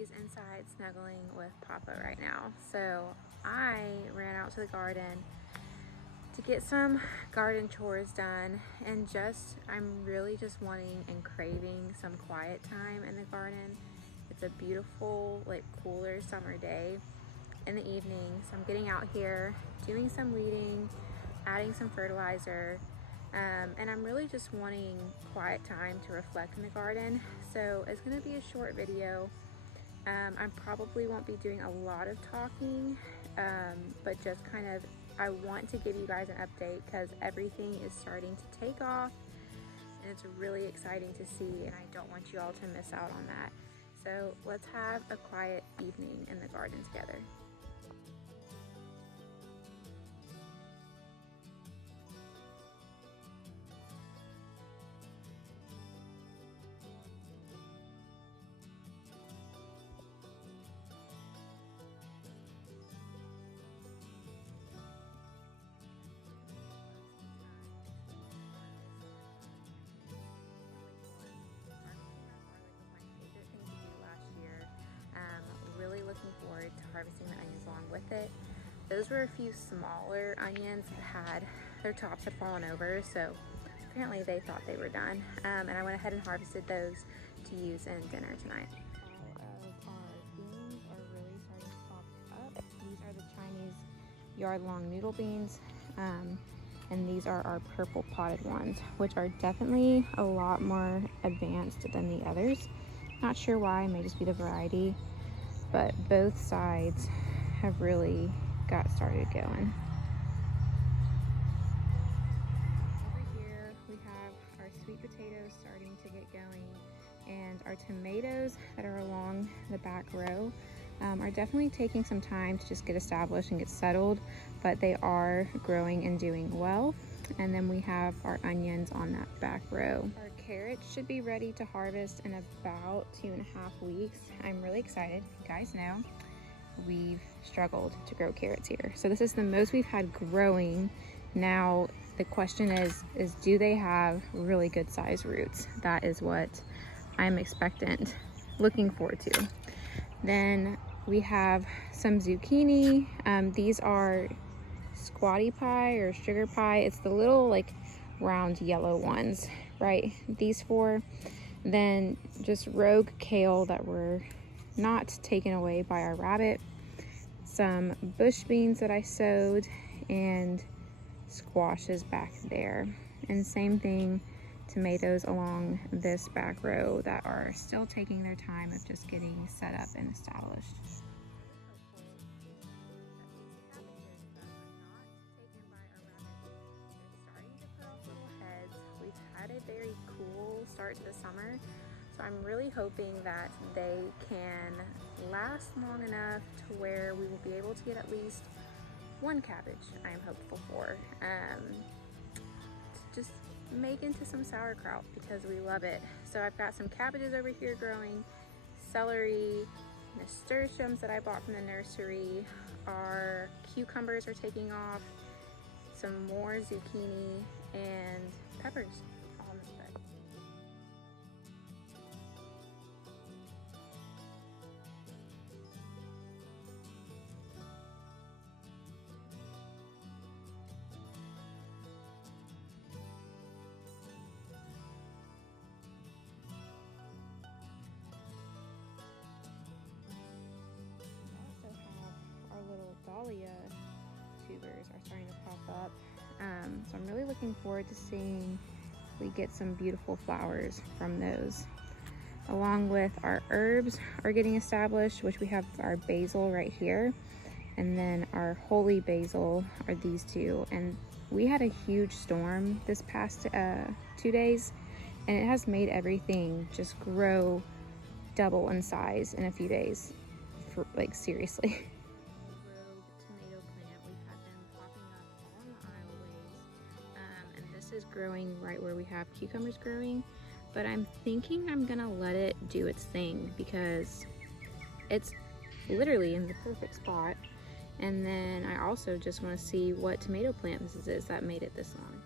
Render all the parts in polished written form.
He's inside snuggling with Papa right now. So I ran out to the garden to get some garden chores done, and I'm really just wanting and craving some quiet time in the garden. It's a beautiful, like, cooler summer day in the evening, so I'm getting out here, doing some weeding, adding some fertilizer, and I'm really just wanting quiet time to reflect in the garden. So it's going to be a short video. I probably won't be doing a lot of talking, but just kind of, I want to give you guys an update because everything is starting to take off and it's really exciting to see, and I don't want you all to miss out on that. So let's have a quiet evening in the garden together. Really looking forward to harvesting the onions along with it. Those were a few smaller onions that had their tops had fallen over, so apparently they thought they were done, and I went ahead and harvested those to use in dinner tonight. All of our beans are really starting to pop up. These are the Chinese yard-long noodle beans, and these are our purple potted ones, which are definitely a lot more advanced than the others. Not sure why, it may just be the variety, but both sides have really got started going. Over here we have our sweet potatoes starting to get going, and our tomatoes that are along the back row are definitely taking some time to just get established and get settled, but they are growing and doing well. And then we have our onions on that back row. Our carrots should be ready to harvest in about 2.5 weeks. I'm really excited. You guys know we've struggled to grow carrots here. So this is the most we've had growing. Now the question is do they have really good size roots? That is what I'm expectant, looking forward to. Then we have some zucchini. These are squatty pie or sugar pie. It's the little, like, round yellow ones, right? These four. Then just rogue kale that were not taken away by our rabbit. Some bush beans that I sowed, and squashes back there. And same thing, tomatoes along this back row that are still taking their time of just getting set up and established. We've had a very cool start to the summer, so I'm really hoping that they can last long enough to where we will be able to get at least one cabbage. I am hopeful for to just make into some sauerkraut because we love it. So I've got some cabbages over here growing, celery, nasturtiums that I bought from the nursery. Our cucumbers are taking off, some more zucchini, and peppers all in this bed. We also have our little dahlia tubers are starting to pop up. So I'm really looking forward to seeing if we get some beautiful flowers from those. Along with our herbs are getting established, which we have our basil right here. And then our holy basil are these two. And we had a huge storm this past 2 days, and it has made everything just grow double in size in a few days. For, like, seriously. Is growing right where we have cucumbers growing, but I'm thinking I'm gonna let it do its thing because it's literally in the perfect spot. And then I also just want to see what tomato plant this is that made it this long.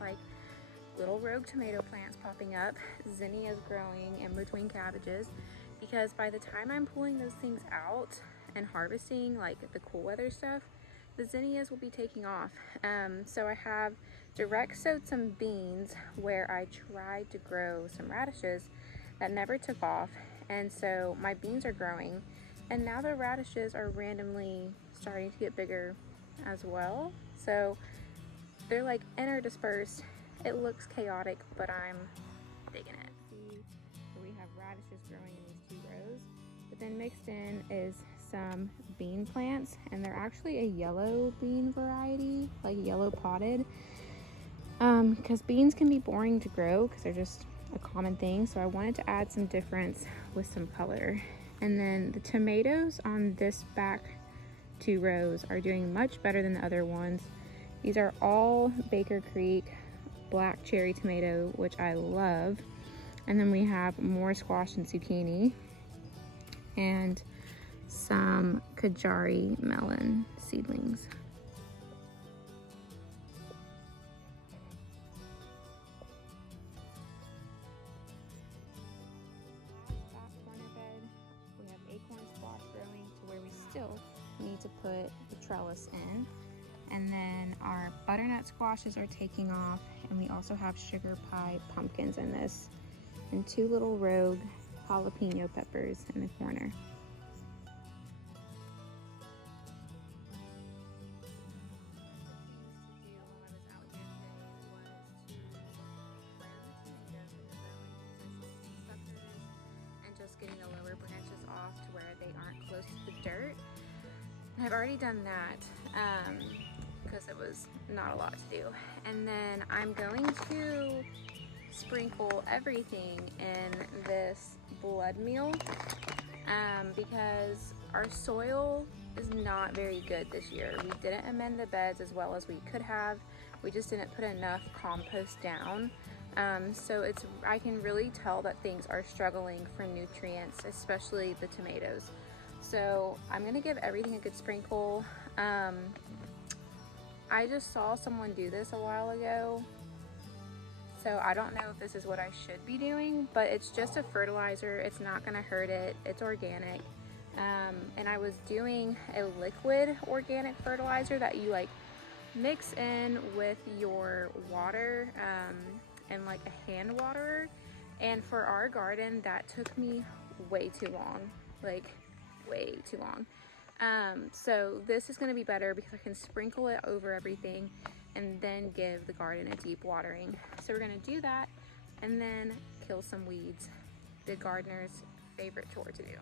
like little rogue tomato plants popping up, zinnias growing in between cabbages, because by the time I'm pulling those things out and harvesting like the cool weather stuff, the zinnias will be taking off. So I have direct sowed some beans where I tried to grow some radishes that never took off, and so my beans are growing, and now the radishes are randomly starting to get bigger as well. So they're like interdispersed. It looks chaotic, but I'm digging it. See, we have radishes growing in these 2 rows, but then mixed in is some bean plants, and they're actually a yellow bean variety, like yellow potted, because beans can be boring to grow because they're just a common thing. So I wanted to add some difference with some color. And then the tomatoes on this back 2 rows are doing much better than the other ones. These are all Baker Creek black cherry tomato, which I love. And then we have more squash and zucchini and some Kajari melon seedlings. Back corner bed, we have acorn squash growing to where we still need to put the trellis in. And then our butternut squashes are taking off, and we also have sugar pie pumpkins in this, and 2 little rogue jalapeno peppers in the corner. And just getting the lower branches off to where they aren't close to the dirt. And I've already done that because it was not a lot to do. And then I'm going to sprinkle everything in this blood meal because our soil is not very good this year. We didn't amend the beds as well as we could have. We just didn't put enough compost down. So I can really tell that things are struggling for nutrients, especially the tomatoes. So I'm gonna give everything a good sprinkle. I just saw someone do this a while ago, so I don't know if this is what I should be doing, but it's just a fertilizer. It's not gonna hurt it. It's organic. And I was doing a liquid organic fertilizer that you like mix in with your water and like a hand waterer. And for our garden, that took me way too long, like way too long. So this is going to be better because I can sprinkle it over everything and then give the garden a deep watering. So we're going to do that and then kill some weeds, the gardener's favorite chore to do.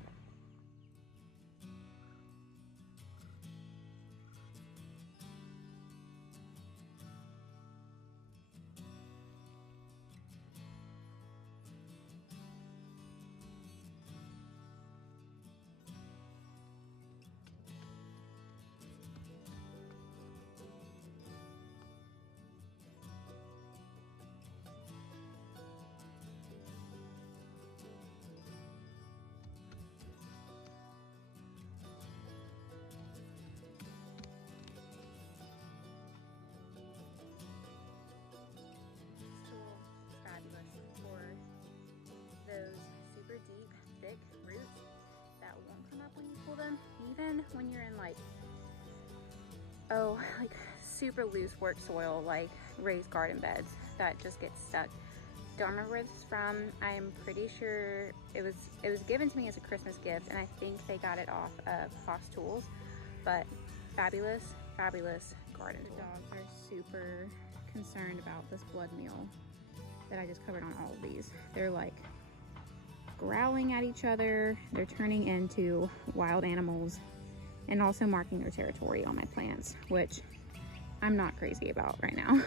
Those super deep, thick roots that won't come up when you pull them, even when you're in like super loose work soil, like raised garden beds that just get stuck. Don't remember where this is from. I'm pretty sure it was given to me as a Christmas gift, and I think they got it off of Haas Tools, but fabulous garden tool. The dogs are super concerned about this blood meal that I just covered on all of these. They're like growling at each other. They're turning into wild animals and also marking their territory on my plants, which I'm not crazy about right now.